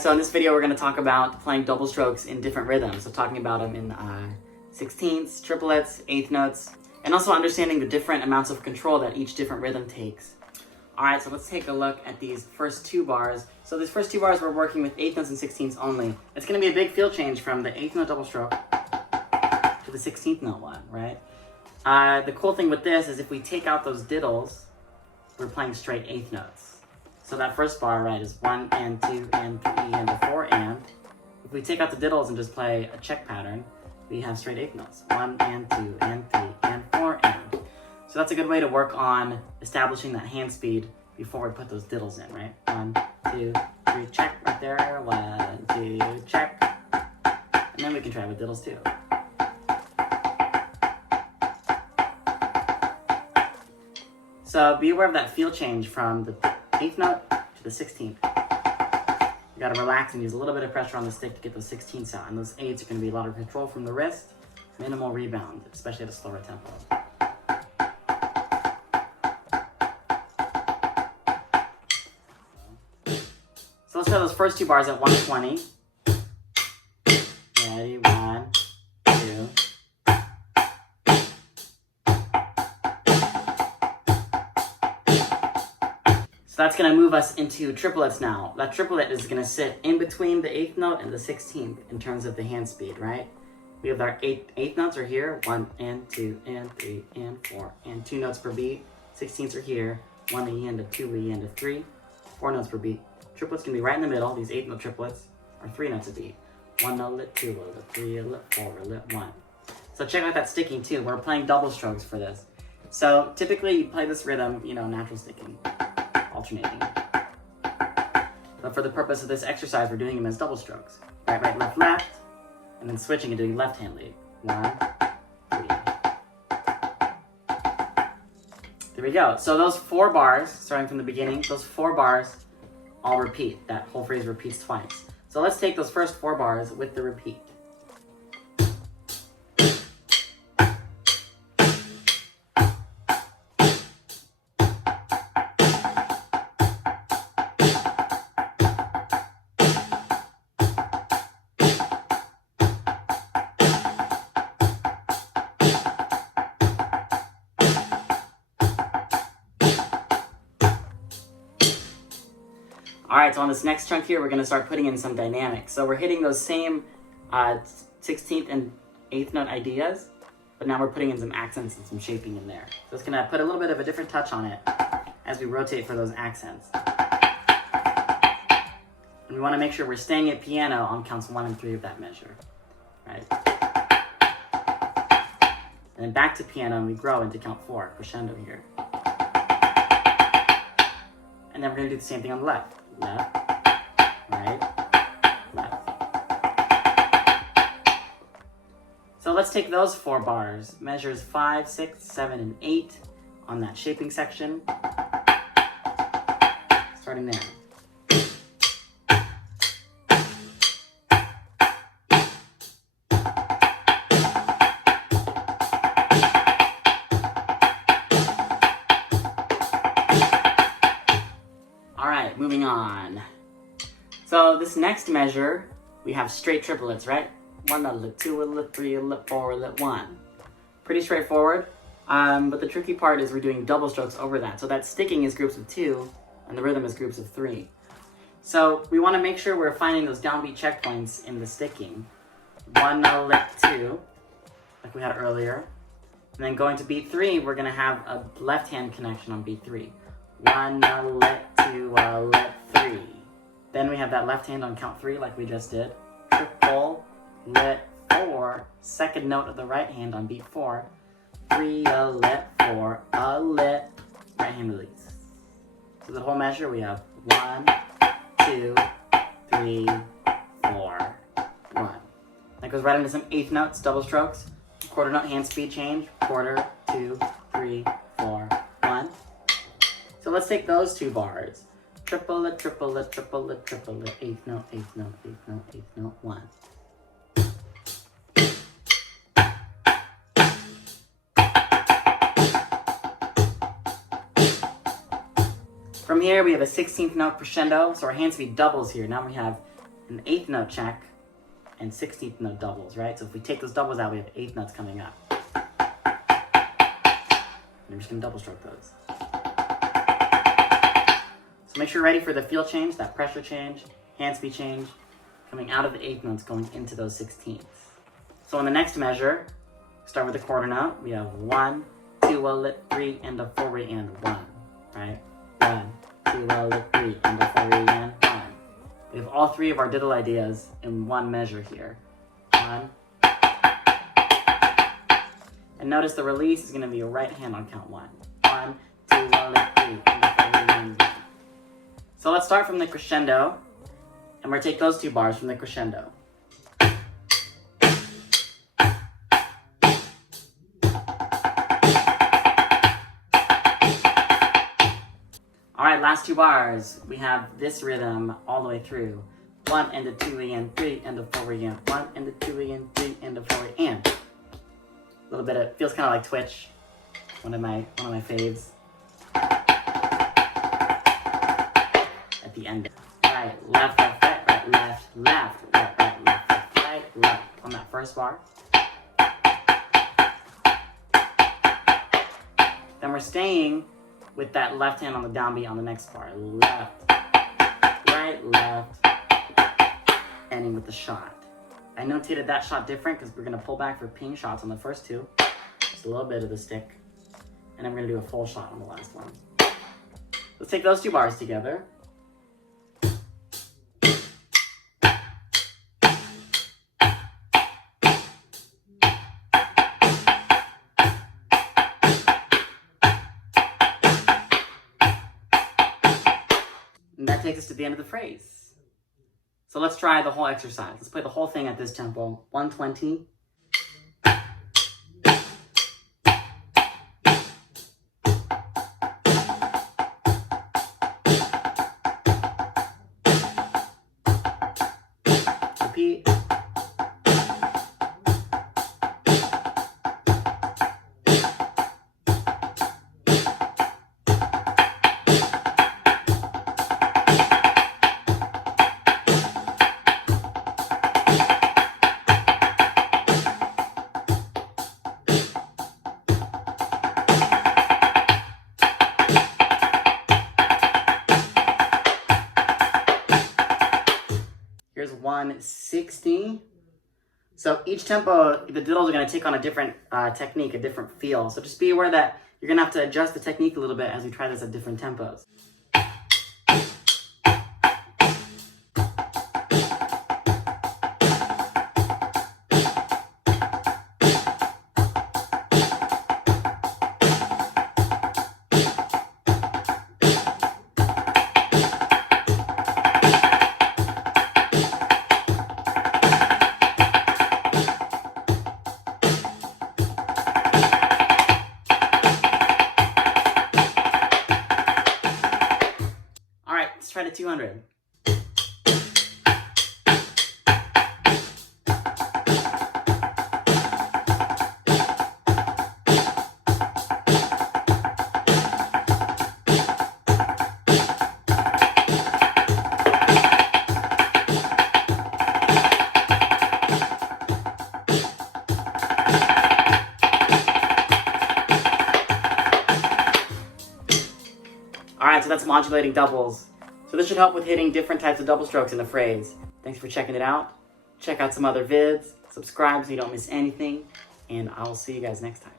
so in this video we're going to talk about playing double strokes in different rhythms. So talking about them in sixteenths, triplets, eighth notes, and also understanding the different amounts of control that each different rhythm takes. Alright, so let's take a look at these first two bars. So these first two bars we're working with eighth notes and sixteenths only. It's going to be a big feel change from the eighth note double stroke to the 16th note one, right? The cool thing with this is if we take out those diddles, we're playing straight eighth notes. So that first bar, right, is 1 and 2 and 3 and 4 and. If we take out the diddles and just play a check pattern, we have straight eighth notes. 1 and 2 and 3 and 4 and. So that's a good way to work on establishing that hand speed before we put those diddles in, right? 1, 2, 3, check right there. 1, 2, check. And then we can try with diddles too. So be aware of that feel change from the 8th note to the 16th. You gotta relax and use a little bit of pressure on the stick to get those 16ths out. And those 8s are gonna be a lot of control from the wrist, minimal rebound, especially at a slower tempo. So let's try those first two bars at 120. Ready, 1, 2. So that's going to move us into triplets now. That triplet is going to sit in between the 8th note and the 16th in terms of the hand speed, right? We have our 8th notes are here, 1 and 2 and 3 and 4 and 2 notes per beat. 16ths are here, 1 at the end of 2 at the end of 3, 4 notes per beat. Triplets can be right in the middle. These 8th note triplets are 3 notes a beat. 1 note lit, 2 lit, 3 lit, 4 lit, 1. So check out that sticking too. We're playing double strokes for this. So typically you play this rhythm, natural sticking, alternating. But for the purpose of this exercise, we're doing them as double strokes. Right, right, left, left, and then switching and doing left hand lead. 1, 3. There we go. So those 4 bars, starting from the beginning, those 4 bars all repeat. That whole phrase repeats twice. So let's take those first 4 bars with the repeat. Alright, so on this next chunk here, we're going to start putting in some dynamics. So we're hitting those same 16th and 8th note ideas, but now we're putting in some accents and some shaping in there. So it's going to put a little bit of a different touch on it as we rotate for those accents. And we want to make sure we're staying at piano on counts 1 and 3 of that measure. Right? And then back to piano and we grow into count 4, crescendo here. And then we're going to do the same thing on the left. Left, right, left. So let's take those 4 bars, measures 5, 6, 7, and 8 on that shaping section. Starting there. Moving on. So this next measure, we have straight triplets, right? 1 a lit, 2 a lit, 3 a lit, 4 a lit, 1. Pretty straightforward. But the tricky part is we're doing double strokes over that. So that sticking is groups of 2, and the rhythm is groups of 3. So we want to make sure we're finding those downbeat checkpoints in the sticking. 1 a lit, 2, like we had earlier. And then going to beat 3, we're going to have a left hand connection on beat 3. 1 a lit, 2 a lit, 3. Then we have that left hand on count 3 like we just did. Triple, lit, 4. Second note of the right hand on beat 4. 3 a lit, 4 a lit. Right hand release. So the whole measure we have 1, 2, 3, 4, 1. That goes right into some 8th notes, double strokes. Quarter note hand speed change. Quarter, 2, 3, 4, 1. So let's take those 2 bars. Triplet, triplet, triplet, triplet, 8th note, 8th note, 8th note, 8th note, 1. From here we have a 16th note crescendo, so our hand speed doubles here. Now we have an 8th note check and 16th note doubles, right? So if we take those doubles out, we have 8th notes coming up. And we're just gonna double stroke those. So make sure you're ready for the feel change, that pressure change, hand speed change, coming out of the 8th notes, going into those 16ths. So in the next measure, start with the quarter note. We have 1, 2, a lick, 3, and a 4, and 1, right? 1, 2, a lick, 3, and a 4, and 1. We have all 3 of our diddle ideas in one measure here. 1. And notice the release is going to be a right hand on count 1. 1, 2, a lick, 3, and a 4, and 1. So let's start from the crescendo, and we're going to take those 2 bars from the crescendo. All right, last 2 bars. We have this rhythm all the way through. 1 and a 2 and 3 and a 4 and 1 and a 2 and 3 and a 4 and. A little bit of, feels kind of like Twitch. One of my faves. At the end. Right, left, left, right, right, left, left, right, right, left, left, right, left. On that first bar. Then we're staying with that left hand on the downbeat on the next bar. Left, right, left, ending with the shot. I notated that shot different because we're going to pull back for ping shots on the first 2. Just a little bit of the stick. And then we're going to do a full shot on the last one. Let's take those 2 bars together. And that takes us to the end of the phrase. So let's try the whole exercise. Let's play the whole thing at this tempo. 120. Repeat. Here's 160. So each tempo, the diddles are going to take on a different technique, a different feel. So just be aware that you're going to have to adjust the technique a little bit as we try this at different tempos. Let's try to 200. Alright, so that's modulating doubles. So this should help with hitting different types of double strokes in the phrase. Thanks for checking it out. Check out some other vids. Subscribe so you don't miss anything. And I'll see you guys next time.